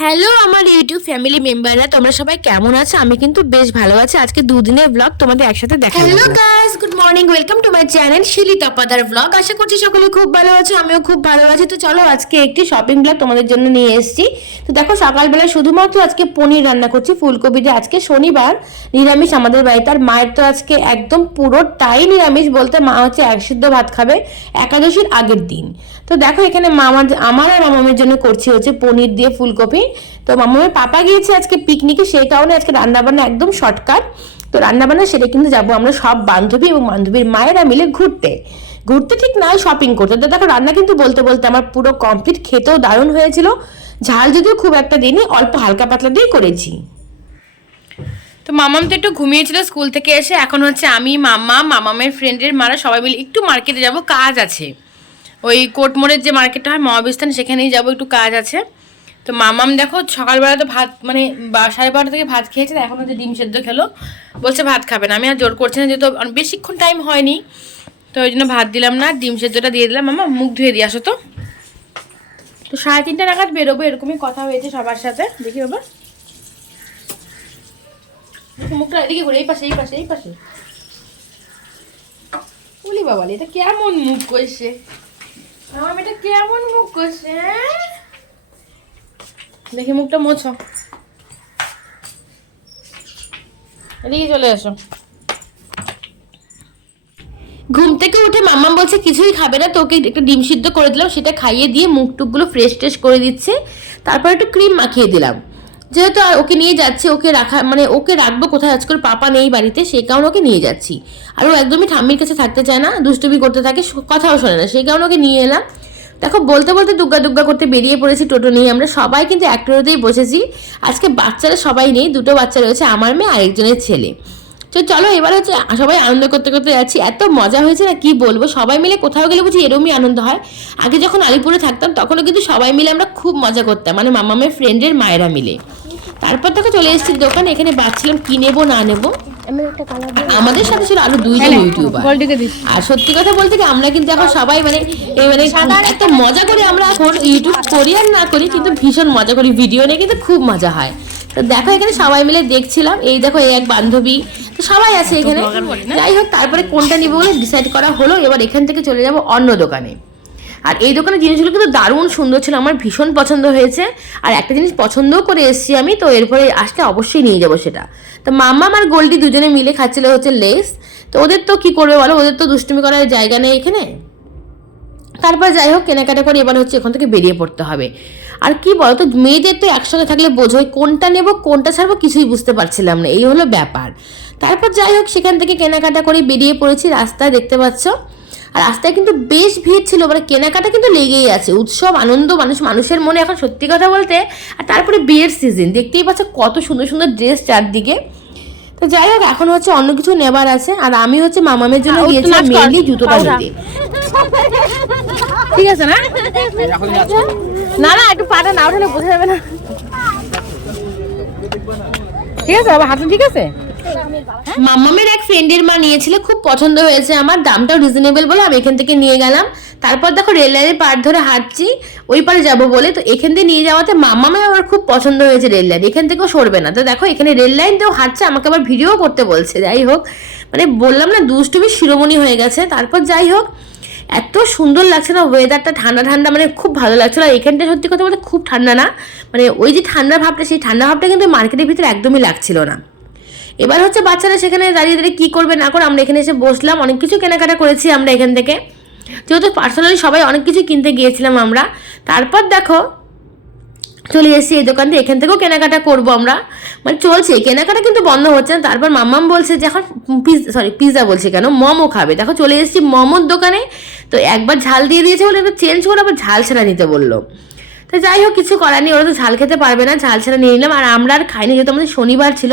Hello আমার YouTube family মেম্বাররা, তোমরা সবাই কেমন আছো? আমি কিন্তু বেশ ভালো আছি। আজকে দুদিনের ব্লগ তোমাদের একসাথে দেখা। Hello guys, good morning, welcome to my channel Shili Tapadar blog. আশা করছি সকলে খুব ভালো আছো, আমিও খুব ভালো আছি। তো চলো আজকে একটি শপিং ব্লগ তোমাদের জন্য নিয়ে এসেছি। তো দেখো সকালবেলা শুধুমাত্র আজকে পনির রান্না করছি ফুলকপি দিয়ে। আজকে শনিবার, নিরামিষ আমাদের বাড়িতে। আর মায়ের তো আজকে একদম পুরোটাই নিরামিষ, বলতে মা হচ্ছে এক সিদ্ধ ভাত খাবে একাদশীর আগের দিন। তো দেখো এখানে আমার আর মামামের জন্য করছি হচ্ছে পনির দিয়ে ফুলকপি। তো মামামের পাপা গিয়েছে আজকে পিকনিকে, সেই কারণে আজকে রান্নাবান্না একদম শর্টকাট। তো রান্নাবান্না সেটা কিন্তু যাবো আমরা সব বান্ধবী এবং বান্ধবীর মায়েরা মিলে ঘুরতে ঘুরতে, ঠিক নয় শপিং করতে। তো দেখো রান্না কিন্তু বলতে বলতে আমার পুরো কমপ্লিট, খেতেও দারুণ হয়েছিল। ঝাল যদিও খুব একটা দিইনি, অল্প হালকা পাতলা দিয়ে করেছি। তো মামাম তো একটু ঘুমিয়েছিল স্কুল থেকে এসে। এখন হচ্ছে আমি, মামামের ফ্রেন্ডের মারা সবাই মিলে একটু মার্কেটে যাব, কাজ আছে। ওই কোটমোড়ের যে মার্কেটটা হয় মহাবিস্তান, সেখানেই যাবো, একটু কাজ আছে। তো মামাম দেখো সকালবেলা তো ভাত মানে 12:30 থেকে ভাত খেয়েছে, এখন হচ্ছে ডিম সেদ্ধ খেলো, বলছে ভাত খাবে না। আমি আর জোর করছি না, যেহেতু বেশিক্ষণ টাইম হয়নি, তো ওই জন্য ভাত দিলাম না, ডিম সেদ্ধটা দিয়ে দিলাম। মামা মুখ ধুয়ে দিয়ে আসো তো। তো 3:30 নাগাদ বেরোবো, এরকমই কথা হয়েছে সবার সাথে। দেখি বাবা, মুখটা এদিকে করে, এই পাশে এই পাশে এই পাশে। বলি বাবা, এটা কেমন মুখ করছে আমার মেয়েটা, কেমন মুখ করছে। দেখি মুখটা মোছো, এদিকে চলে আসো। ঘুম থেকে উঠে মাম্মা বলছে কিছুই খাবে না, তোকে একটা ডিম সিদ্ধ করে দিলাম, সেটা খাইয়ে দিয়ে মুখ টুকগুলো ফ্রেশ ট্রেশ করে দিচ্ছে। তারপর একটু ক্রিম মাখিয়ে দিলাম, যেহেতু আর ওকে নিয়ে যাচ্ছি, ওকে রাখা মানে ওকে রাখবো কোথায়, আজকে পাপা নেই বাড়িতে, সেই কারণে ওকে নিয়ে যাচ্ছি। আর ও একদমই ঠাম্মির কাছে থাকতে চায় না, দুষ্টুমি করতে থাকে, কথাও শোনে না, সেই কারণে ওকে নিয়ে এলাম। দেখো বলতে বলতে দুগ্গা দুগ্গা করতে বেরিয়ে পড়েছি টোটো নিয়ে। আমরা সবাই কিন্তু এক টোটোতেই বসেছি। আজকে বাচ্চারা সবাই নেই, দুটো বাচ্চা রয়েছে, আমার মেয়ে আর একজনের ছেলে। তো চলো এবার হচ্ছে সবাই আনন্দ করতে করতে যাচ্ছি। এত মজা হয়েছে না কি বলবো, সবাই মিলে কোথাও গেলে বুঝি এরকমই আনন্দ হয়। আগে যখন আলিপুরে থাকতাম তখনও কিন্তু সবাই মিলে আমরা খুব মজা করতাম, মানে মামামের ফ্রেন্ডের মায়েরা মিলে। তারপর থেকে চলে এসেছি দোকানে, এখানে বাঁচছিলাম কি নেবো না নেবো। আমাদের সাথে ছিল আরো দুইজন ইউটিউবার। আর সত্যি কথা বলতে কি, আমরা কিন্তু এখন সবাই মানে একটা মজা করি। আমরা এখন ইউটিউব করি আর না করি, কিন্তু ভীষণ মজা করি, ভিডিও নিয়ে কিন্তু খুব মজা হয়। তো দেখো এখানে সবাই মিলে দেখছিলাম, এই দেখো এই এক বান্ধবী, তো সবাই আছে এখানে। যাই হোক, তারপরে কোনটা নিবো বলে ডিসাইড করা হলো। এবার এখান থেকে চলে যাব অন্য দোকানে। আর এই দোকানের জিনিসগুলো কিন্তু দারুণ সুন্দর ছিল, আমার ভীষণ পছন্দ হয়েছে। আর একটা জিনিস পছন্দও করে এসেছি আমি, তো এরপরে আসলে অবশ্যই নিয়ে যাবো সেটা। তো মাম্মা আর গোল্ডি দুজনে মিলে খাচ্ছিল হচ্ছে লেস। তো ওদের তো কি করবে বলো, ওদের তো দুষ্টুমি করার জায়গা নেই এখানে। তারপর যাই হোক কেনাকাটা করে এবার হচ্ছে এখান থেকে বেরিয়ে পড়তে হবে। আর কি বলতো, মেয়েদের তো একসঙ্গে থাকলে বোঝোই, কোনটা নেব কোনটা ছাড়বো কিছুই বুঝতে পারছিলাম না, এই হলো ব্যাপার। তারপর যাই হোক সেখান থেকে কেনাকাটা করে বেরিয়ে পড়েছি, রাস্তায় দেখতে পাচ্ছ। আর রাস্তায় কিন্তু বেশ ভিড় ছিল, মানে কেনাকাটা কিন্তু লেগেই আছে, উৎসব আনন্দ মানুষের মনে এখন, সত্যি কথা বলতে। আর তারপরে বিয়ের সিজন, দেখতেই পাচ্ছ কত সুন্দর সুন্দর ড্রেস চারদিকে। তো যাই হোক এখন হচ্ছে অন্য কিছু নেবার আছে। আর আমি হচ্ছে মামামের জন্য গিয়েছিলাম মেনলি জুতোটা নিতে। ঠিক আছে না, না না একটু পাটা না উঠালে বোঝা যাবে না। ঠিক আছে আবার হাতে, ঠিক আছে। মামামের এক ফ্রেন্ডের মা নিয়েছিল, খুব পছন্দ হয়েছে আমার, দামটাও রিজনেবল বলে আমি এখান থেকে নিয়ে গেলাম। তারপর দেখো রেল লাইনের পার ধরে হাঁটছি ওই পারে যাবো বলে, তো এখান থেকে নিয়ে যাওয়াতে মামামের আমার খুব পছন্দ হয়েছে রেল লাইন, এখান থেকেও সরবে না। তো দেখো এখানে রেল লাইন দিয়েও হাঁটছে, আমাকে আবার ভিডিও করতে বলছে। যাই হোক মানে বললাম না, দুষ্টুমি শিরোমণি হয়ে গেছে। তারপর যাই হোক এত সুন্দর লাগছে না, ওয়েদারটা ঠান্ডা ঠান্ডা, মানে খুব ভালো লাগছিল। আর এখানটা সত্যি কথা বলতে খুব ঠান্ডা না, মানে ওই যে ঠান্ডা ভাবটা, সেই ঠান্ডা ভাবটা কিন্তু মার্কেটের ভিতরে একদমই লাগছিল না। এবার হচ্ছে বাচ্চারা সেখানে দাঁড়িয়ে দাঁড়িয়ে কী করবে না করে, আমরা এখানে এসে বসলাম, অনেক কিছু কেনাকাটা করেছি আমরা এখান থেকে, যেহেতু পার্সোনালি সবাই অনেক কিছু কিনতে গিয়েছিলাম আমরা। তারপর দেখো চলে এসেছি এই দোকান থেকে, এখান থেকেও কেনাকাটা করবো আমরা, মানে চলছে কেনাকাটা কিন্তু বন্ধ হচ্ছে না। তারপর মাম্মাম বলছে যে এখন পিৎজা বলছে কেন, মোমো খাবে। দেখো চলে এসেছি মোমোর দোকানে। তো একবার ঝাল দিয়ে দিয়েছে বলে একটু চেঞ্জ করে আবার ঝাল ছাড়া নিতে বললো। তো যাই হোক কিছু করার নেই, ওরা তো ঝাল খেতে পারবে না, ঝাল ছাড়া নিয়ে নিলাম। আর আমরা আর খাইনি, যেহেতু আমাদের শনিবার ছিল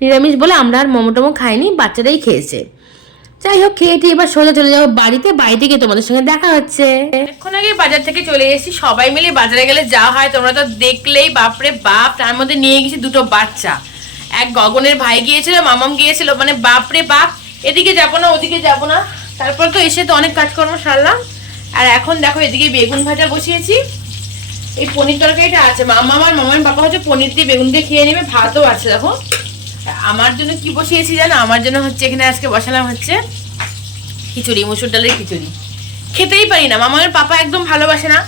নিরামিষ বলে আমরা আর মোমো টোমো খাইনি, বাচ্চারাই খেয়েছে। যাই হোক খেয়েটি এবার সোজা চলে যাবো বাড়িতে, বাড়িতে গিয়ে তোমাদের সঙ্গে দেখা হচ্ছে। এখন আগে বাজার থেকে চলে এসেছি, সবাই মিলে বাজারে গেলে যা হয় তোমরা তো দেখলেই, বাপরে বাপ। তার মধ্যে নিয়ে গেছি দুটো বাচ্চা, এক গগনের ভাই গিয়েছিল, মামাম গিয়েছিল, মানে বাপরে বাপ, এদিকে যাবো না ওদিকে যাবো না। তারপর তো এসে তো অনেক কাজকর্ম সারলাম। আর এখন দেখো এদিকে বেগুন ভাজা বসিয়েছি, এই পনির তরকারিটা আছে, মামার পাপা হচ্ছে পনির দিয়ে বেগুন দিয়ে খেয়ে নেবে, ভাতও আছে। দেখো আমার জন্য কি বসিয়েছি জানো, আমার জন্য হচ্ছে এখানে আজকে বসালাম হচ্ছে খিচুড়ি, মসুর ডালের খিচুড়ি। খেতেই পারি না, মামার পাপা একদম ভালোবাসে না,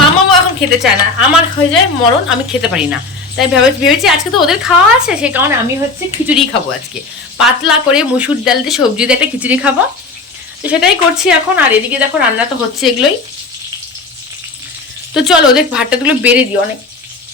মামাও এখন খেতে চায় না, আমার হয়ে যায় মরণ, আমি খেতে পারি না। তাই ভেবেছি আজকে তো ওদের খাওয়া আছে, সেই কারণে আমি হচ্ছে খিচুড়ি খাবো আজকে, পাতলা করে মসুর ডাল দিয়ে সবজি দিয়ে একটা খিচুড়ি খাবো। তো সেটাই করছি এখন। আর এদিকে দেখো রান্না তো হচ্ছে এগুলোই। তো চলো ওদের ভাতটাগুলো বেড়ে দিই অনেক,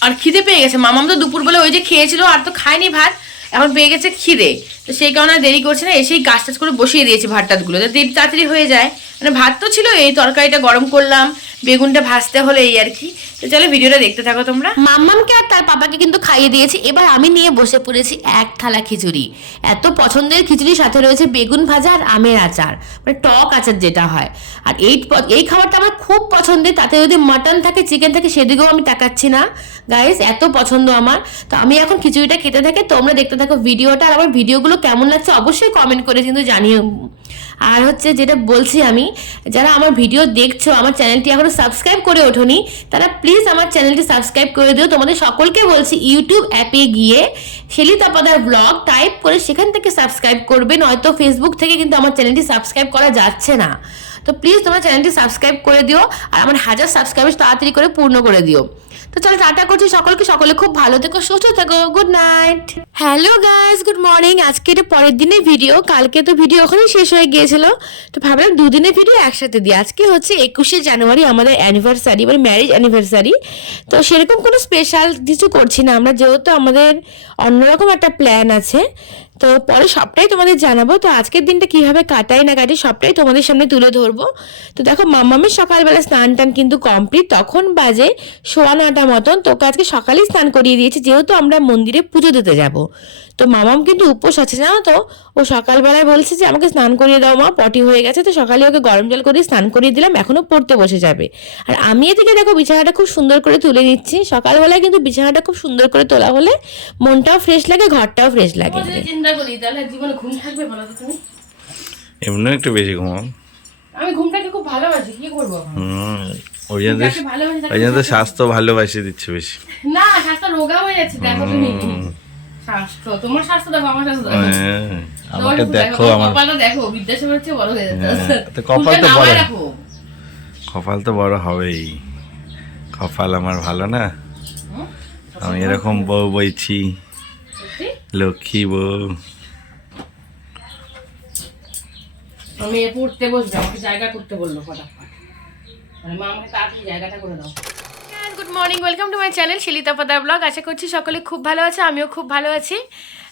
আর খিদে পেয়ে গেছে। মামাম তো দুপুরবেলা ওই যে খেয়েছিল, আর তো খায়নি ভাত, এখন পেয়ে গেছে খিদে। তো সেই কারণে দেরি করছে না, এসেই গাছ টাছ করে বসিয়ে দিয়েছি ভাত টাতগুলো, যাতে তাড়াতাড়ি হয়ে যায়। মানে ভাত তো ছিল, এই তরকারিটা গরম করলাম, বেগুনটা ভাজতে হলো, এই আর কি। তো চলো ভিডিওটা দেখতে থাকো তোমরা। মাম্মামকে আর তার পাপাকে কিন্তু খাইয়ে দিয়েছি, এবার আমি নিয়ে বসে পড়েছি এক থালা খিচুড়ি। এত পছন্দের খিচুড়ির সাথে রয়েছে বেগুন ভাজা আর আমের আচার, মানে টক আচার যেটা হয়। আর এই খাবারটা আমার খুব পছন্দের, তাতে যদি মাটন থাকে চিকেন থাকে সেদিকেও আমি তাকাচ্ছি না গাইস, এত পছন্দ আমার। তো আমি এখন খিচুড়িটা খেতে থাকি, তোমরা দেখতে থাকো ভিডিওটা। আর আমার ভিডিওগুলো কেমন লাগছে অবশ্যই কমেন্ট করে কিন্তু জানিও। আর হচ্ছে যেটা বলছি আমি, যারা আমার ভিডিও দেখছো, আমার চ্যানেলটি এখনো সাবস্ক্রাইব করে ওঠোনি, তারা প্লিজ আমার চ্যানেলটি সাবস্ক্রাইব করে দিও। তোমাদের সকলকে বলছি ইউটিউব অ্যাপে গিয়ে শেলি তাপাদার ব্লগ টাইপ করে সেখান থেকে সাবস্ক্রাইব করবে, নয়তো ফেসবুক থেকে কিন্তু আমার চ্যানেলটি সাবস্ক্রাইব করা যাচ্ছে না। তো প্লিজ তোমরা চ্যানেলটি সাবস্ক্রাইব করে দিও, আর আমার 1000 সাবস্ক্রাইবার তাড়াতাড়ি করে পূর্ণ করে দিও। তো চলো টাটা করছি সকলকে, সকলে খুব ভালো থেকো, সুস্থ থেকো, good night. Hello guys, good morning. আজকে এটা পরের দিনের ভিডিও, কালকে তো ভিডিও ওখানেই শেষ হয়ে গিয়েছিল, তো ভাবলাম দুদিনের ভিডিও একসাথে দিই। আজকে হচ্ছে 21শে জানুয়ারি, আমাদের অ্যানিভার্সারি, মানে ম্যারেজ অ্যানিভার্সারি। তো সেরকম কোনো স্পেশাল কিছু করছি না আমরা, যেহেতু আমাদের অন্যরকম একটা প্ল্যান আছে। তো পরে সবটাই তোমাদের জানাবো। তো আজকের দিনটা কীভাবে কাটাই না কাটি সবটাই তোমাদের সামনে তুলে ধরবো। তো দেখো মাম্মামের সকালবেলা স্নান টান কিন্তু কমপ্লিট, তখন বাজে 9:15 মতন। তোকে আজকে সকালেই স্নান করিয়ে দিয়েছি, যেহেতু আমরা মন্দিরে পুজো দিতে যাব। তো মামাম কিন্তু উপোস আছে জানো তো, ও সকালবেলায় বলছে যে আমাকে স্নান করিয়ে দাও মা, পটি হয়ে গেছে। তো সকালে ওকে গরম জল করে স্নান করিয়ে দিলাম, এখনও পড়তে বসে যাবে। আর আমি এদিকে দেখো বিছানাটা খুব সুন্দর করে তুলে নিচ্ছি। সকালবেলায় কিন্তু বিছানাটা খুব সুন্দর করে তোলা হলে মনটাও ফ্রেশ লাগে, ঘরটাও ফ্রেশ লাগে। চিন্তা করি তাহলে জীবনে ঘুম থাকবে বলো তো তুমি? এমনি একটু বেশি ঘুমাও। আমি ঘুমটাকে খুব ভালোবাসি, কি করবো এখন? ওই জন্য তো স্বাস্থ্য ভালোবাসি দিচ্ছে বেশি। না, স্বাস্থ্য রোগা হয়ে যাচ্ছে, দেখো তুমি। স্বাস্থ্য, তোমার স্বাস্থ্য দেখো, আমার স্বাস্থ্য দেখো। আমাকে দেখো, আমার কপালটা দেখো, বিদ্যাসাগর হচ্ছে বড় হয়ে যাচ্ছে। তো কপাল তো বড়, কপাল তো বড় হবেই। কপাল আমার ভালো না, আমি এরকম বউ বইছি, লক্ষ্মী বউ। আমি পড়তে বসবে, আমাকে জায়গা করতে বললো ফটাফট, মানে মা আমাকে তাড়াতাড়ি জায়গাটা করে দাও। Good morning, welcome to my channel Shelly Tapadar blog. আশা করছি সকলে খুব ভালো আছে, আমিও খুব ভালো আছি।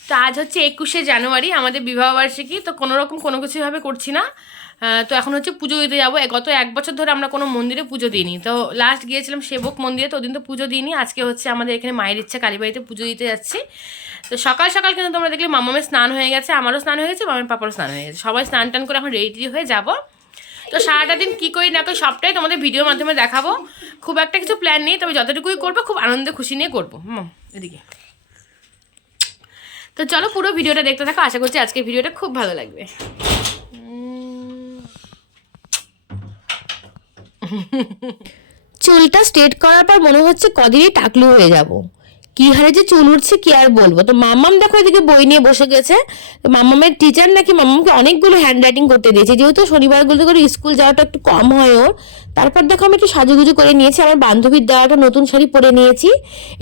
তো আজ হচ্ছে 21শে জানুয়ারি, আমাদের বিবাহবার্ষিকী। তো কোনোরকম কোনো কিছুভাবে করছি না। তো এখন হচ্ছে পুজো দিতে যাবো। গত 1 বছর ধরে আমরা কোনো মন্দিরে পুজো দিইনি। তো লাস্ট গিয়েছিলাম সেবক মন্দিরে, তো ওদিন তো পুজো দিইনি। আজকে হচ্ছে আমাদের এখানে মায়ের ইচ্ছা কালীবাড়িতে পুজো দিতে যাচ্ছি। তো সকাল সকাল কিন্তু তোমরা দেখলে মামামের স্নান হয়ে গেছে, আমারও স্নান হয়ে গেছে, মামার পাপারও স্নান হয়ে গেছে, সবাই স্নান টান করে এখন রেডি হয়ে যাবো। তো সারাটা দিন কী করি না করি সবটাই তোমাদের ভিডিওর মাধ্যমে দেখাবো। খুব একটা কিছু প্ল্যান নেই, তবে যতটুকুই করবো খুব আনন্দে খুশি নিয়ে করবো। এদিকে তো চলো পুরো ভিডিওটা দেখতে থাকো, আশা করছি আজকের ভিডিওটা খুব ভালো লাগবে। চুলটা স্ট্রেট করার পর মনে হচ্ছে কদিনই টাকলু হয়ে যাব, কি হারে যে চুল উঠছে কি আর বলবো। তো মাম্মাম দেখো এদিকে বই নিয়ে বসে গেছে। তো মাম্মামের টিচার নাকি মাম্মামকে অনেকগুলো হ্যান্ড রাইটিং করতে দিয়েছে, যেহেতু শনিবারগুলো করে স্কুল যাওয়াটা একটু কম হয় ওর। তারপর দেখো আমি একটু সাজুগুজু করে নিয়েছি, আমার বান্ধবীর দেওয়াটা নতুন শাড়ি পরে নিয়েছি,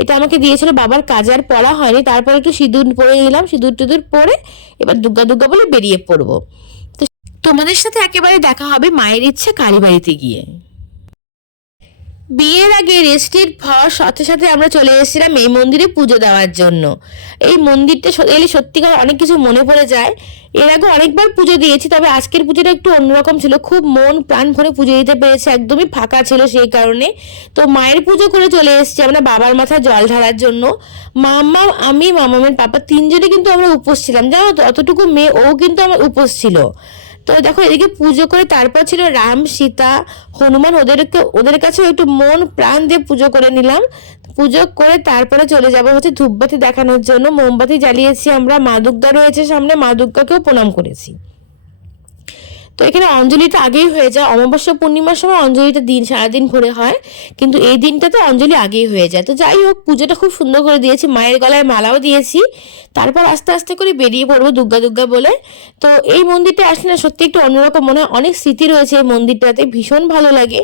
এটা আমাকে দিয়েছিল বাবার কাজে, আর পরা হয়নি। তারপর একটু সিঁদুর পরে নিলাম, সিঁদুর টিঁদুর পরে এবার দুর্গা দুর্গা বলে বেরিয়ে পড়বো। তো তোমাদের সাথে একেবারে দেখা হবে মায়ের ইচ্ছা কালীবাড়িতে গিয়ে। বিয়ের আগে রেস্টের পর সাথে সাথে আমরা চলে এসেছিলাম এই মন্দিরে পুজো দেওয়ার জন্য। এই মন্দিরটা এলে সত্যিকার অনেক কিছু মনে পড়ে যায়। এর আগে অনেকবার পুজো দিয়েছি, তবে আজকের পুজোটা একটু অন্যরকম ছিল, খুব মন প্রাণ ভরে পুজো দিতে পেরেছে, একদমই ফাঁকা ছিল সেই কারণে। তো মায়ের পুজো করে চলে এসেছি আমরা বাবার মাথায় জল ঢালার জন্য। মাম্মাম, আমি, মামামের পাপা তিনজনে কিন্তু আমরা উপোস ছিলাম, জানো তো, অতটুকু মেয়ে ও কিন্তু আমার উপোস ছিল। তো দেখো এদিকে পুজো করে তারপর ছিল রাম, সীতা, হনুমান, ওদের কাছে একটু মন প্রাণ দিয়ে পুজো করে নিলাম। পুজো করে তারপরে চলে যাব হচ্ছে ধূপবাতি দেখানোর জন্য। মোমবাতি জ্বালিয়েছি আমরা, মা দুর্গা রয়েছে সামনে, মা দুর্গাকেও প্রণাম করেছি। তো এখানে অঞ্জলিটা আগেই হয়ে যায়, অমাবস্যা পূর্ণিমার সময় অঞ্জলিটা সারাদিন ভরে হয়, কিন্তু এই দিনটাতে অঞ্জলি আগেই হয়ে যায়। তো যাই হোক, পুজোটা খুব সুন্দর করে দিয়েছি, মায়ের গলায় মালাও দিয়েছি। তারপর আস্তে আস্তে করে বেরিয়ে পড়বো দুর্গা দুর্গা বলে। তো এই মন্দিরটা আসলে না সত্যি একটু অন্যরকম মনে হয়, অনেক স্মৃতি রয়েছে এই মন্দিরটাতে, ভীষণ ভালো লাগে।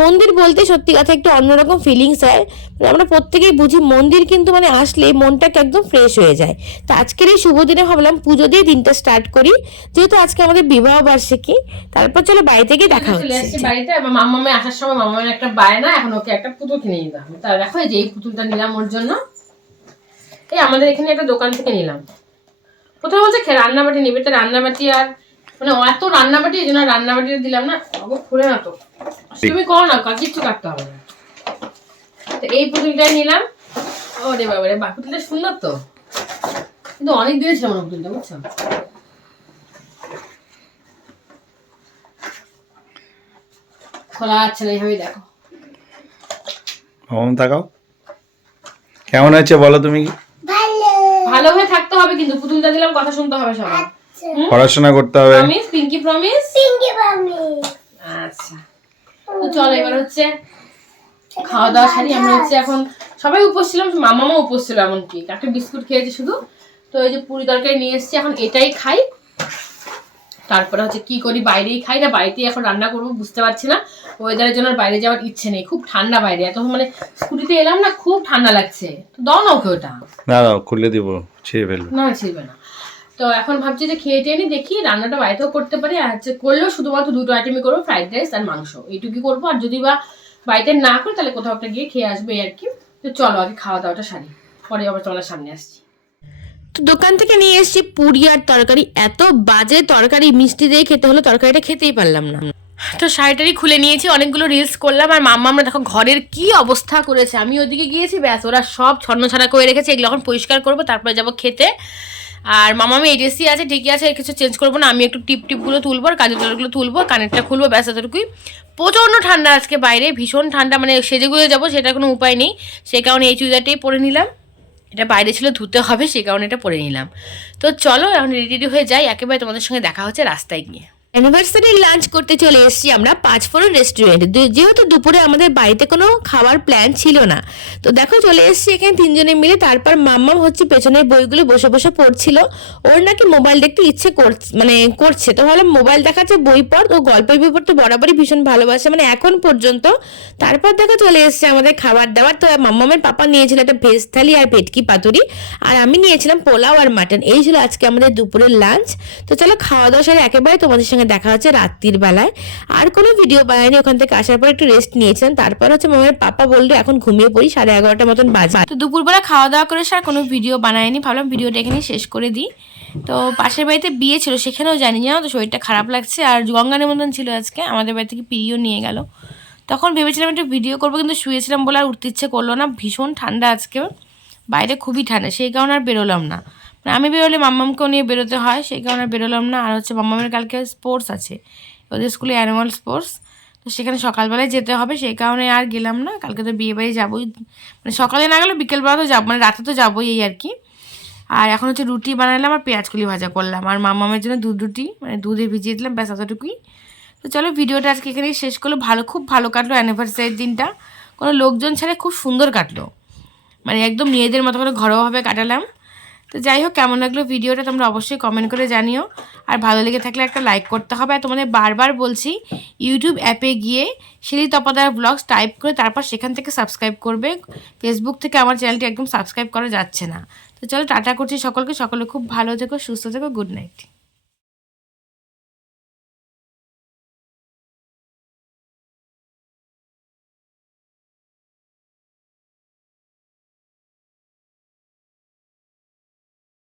মন্দির বলতে সত্যি কথা একটু অন্যরকম ফিলিংস হয়, মানে আমরা প্রত্যেকেই বুঝি মন্দির কিন্তু মানে আসলে মনটাকে একদম ফ্রেশ হয়ে যায়। তো আজকের এই শুভ দিনে ভাবলাম পুজো দিয়ে দিনটা স্টার্ট করি, যেহেতু আজকে আমাদের বিবাহ বার্ষিকী। তারপর চলো বাড়ি থেকে দেখা হচ্ছে। বাড়িতে মামামে আসার সময় মামামের একটা বায়না, এখন ওকে একটা পুতুল কিনে নিতে হবে। তা দেখো এই যে এই পুতুলটা নিলাম ওর জন্য, এই আমাদের এখানে একটা দোকান থেকে নিলাম। প্রথমে বলছে রান্নাবাটি নিবে, তো রান্নাবাটি আর মানে এত রান্নাবাটি, এই জন্য রান্নাবাটিটা দিলাম না, খুলে না তো তুমি করো না, কিচ্ছু কাটতে হবে না। তো এই পুতুলটাই নিলাম। ওরে বাবা রে, পুতুলটা সুন্দর তো, কিন্তু অনেক দিনের ছিল আমার পুতুলটা, বুঝছো? খোলা যাচ্ছে না, এইভাবে দেখো। তাকাও কেমন হয়েছে বলো তুমি? ভালো হয়ে থাকতে হবে, কিন্তু পুতুলটা দিলাম, কথা শুনতে হবে সবাই, পড়াশোনা করতে হবে। Promise, pinky promise. আচ্ছা, তো চলো এবার হচ্ছে খাওয়া দাওয়া সারি। আমরা হচ্ছে এখন সবাই উপোস ছিলাম, মামামা উপোস ছিল, এমনকি একটা বিস্কুট খেয়েছি শুধু। তো এই যে পুরি তরকারি নিয়ে এসেছি, এখন এটাই খাই। তারপরে হচ্ছে কি করি, বাইরেই খাই না বাড়িতেই এখন রান্না করবো, বুঝতে পারছি না ওয়েদারের জন্য বাইরে যাওয়ার ইচ্ছে নেই, খুব ঠান্ডা বাইরে। এত মানে স্কুটিতে এলাম না, খুব ঠান্ডা লাগছে। তো দাও না ওকে ওটা। না দাও, খুলে দিব, ছিঁড়ে ফেলবো। না ছিড়বে না। তো এখন ভাবছি যে খেয়ে টেয়ে নি, দেখি রান্নাটা বাড়িতেও করতে পারি, আর হচ্ছে করলেও শুধুমাত্র দুটো আইটেমই করবো, ফ্রাইড রাইস আর মাংস, এইটুকুই করবো। আর যদি বা বাড়িতে না করি তাহলে কোথাও একটা গিয়ে খেয়ে আসবে আর কি। তো চলো আগে খাওয়া দাওয়াটা সারি, পরে আবার তোমার সামনে আসছি। তো দোকান থেকে নিয়ে এসেছি পুরি আর তরকারি, এত বাজে তরকারি, মিষ্টি দিয়ে খেতে হলো, তরকারিটা খেতেই পারলাম না। তো শাড়িটারি খুলে নিয়েছি, অনেকগুলো রিলস করলাম, আর মাম্মা আমরা দেখো ঘরের কি অবস্থা করেছে। আমি ওদিকে গিয়েছি, ব্যাস ওরা সব ছন্নছাড়া করে রেখেছে, এগুলো এখন পরিষ্কার করবো, তারপরে যাবো খেতে। আর মামামি এই ড্রেসই আছে, ঠিকই আছে, কিছু চেঞ্জ করবো না। আমি একটু টিপগুলো তুলবো, আর কাজের কাজগুলো তুলবো, কানেরটা খুলবো, ব্যাস এতটুকুই। প্রচণ্ড ঠান্ডা আজকে বাইরে, ভীষণ ঠান্ডা, মানে সেজেগুজে যাবো সেটা কোনো উপায় নেই, সেই কারণে এই চুড়িদারটাই পরে নিলাম। এটা বাইরে ছিল, ধুতে হবে, সেই কারণে এটা পরে নিলাম। তো চলো এখন রেডি হয়ে যাই, একেবারে তোমাদের সঙ্গে দেখা হচ্ছে রাস্তায় গিয়ে। অ্যানিভার্সারি লাঞ্চ করতে চলে এসেছি আমরা পাঁচফোড়ন রেস্টুরেন্টে, যেহেতু দুপুরে আমাদের বাড়িতে কোনো খাওয়ার প্ল্যান ছিল না। তো দেখো চলে এসেছি এখানে তিনজনে মিলে। তারপর মাম্মা হচ্ছে পেছনের বইগুলো বসে বসে পড়ছিল, ওর নাকি মোবাইল দেখতে ইচ্ছে করছে। তো ভাবলাম মোবাইল দেখাচ্ছে, বই পড়, ও গল্পের বই পড়তে বরাবরই ভীষণ ভালোবাসে, মানে এখন পর্যন্ত। তারপর দেখো চলে এসেছে আমাদের খাবার দাবার। তো মাম্মামের পাপা নিয়েছিল একটা ভেজ থালি আর ভেটকি পাতুরি, আর আমি নিয়েছিলাম পোলাও আর মাটন। এই ছিল আজকে আমাদের দুপুরের লাঞ্চ। তো চলো খাওয়া দাওয়া সাথে একেবারে তোমাদের সঙ্গে দেখা হচ্ছে রাত্রির বেলায়। আর কোনো ভিডিও বানাইনি, ওখান থেকে আসার পর একটু রেস্ট নিয়েছিলাম। তারপর হচ্ছে মামার পাপা বললো এখন ঘুমিয়ে পড়ি, 11:30 মতন বাজে। তো দুপুরবেলা খাওয়া দাওয়া করে আর কোনো ভিডিও বানাইনি, ভাবলাম ভিডিওটা এখানে শেষ করে দিই। তো পাশের বাড়িতে বিয়ে ছিল, সেখানেও জানি জানো তো শরীরটা খারাপ লাগছে, আর গঙ্গা নিমন্ত্রণ ছিল আজকে, আমাদের বাড়ি থেকে পিড়িও নিয়ে গেল। তখন ভেবেছিলাম একটু ভিডিও করবো, কিন্তু শুয়েছিলাম বলে আর উঠতে ইচ্ছে করলো না, ভীষণ ঠান্ডা আজকে বাইরে, খুবই ঠান্ডা, সেই কারণে আর বেরোলাম না। আমি বেরোলে মাম্মামকেও নিয়ে বেরোতে হয়, সেই কারণে বেরোলাম না। আর হচ্ছে মাম্মামের কালকে স্পোর্টস আছে, ওদের স্কুলে অ্যানুয়াল স্পোর্টস, তো সেখানে সকালবেলায় যেতে হবে, সেই কারণে আর গেলাম না। কালকে তো বিয়ে বাড়ি যাবোই, মানে সকালে না গেলেও বিকেলবেলা তো যাবো, মানে রাতে তো যাবোই, এই আর কি। আর এখন হচ্ছে রুটি বানালাম আর পেঁয়াজকলি ভাজা করলাম, আর মাম্মামের জন্য দুধ রুটি, মানে দুধে ভিজিয়ে দিলাম, ব্যাস এতটুকুই। তো চলো ভিডিওটা আজকে এখানেই শেষ করলো। খুব ভালো কাটলো অ্যানিভার্সারির দিনটা, কোনো লোকজন ছাড়া খুব সুন্দর কাটলো, মানে একদম মেয়েদের মতো করে ঘরোয়াভাবে কাটালাম। তো যাই হোক, কেমন লাগলো ভিডিওটা তোমরা অবশ্যই কমেন্ট করে জানিও, আর ভালো লেগে থাকলে একটা লাইক করতে হবে। আর তোমাদের বারবার বলছি ইউটিউব অ্যাপে গিয়ে শিলি তপাদার ব্লগস টাইপ করে তারপর সেখান থেকে সাবস্ক্রাইব করবে, ফেসবুক থেকে আমার চ্যানেলটি একদম সাবস্ক্রাইব করা যাচ্ছে না। তো চলো টাটা করছি সকলকে, সকলে খুব ভালো থেকো, সুস্থ থেকো, গুড নাইট।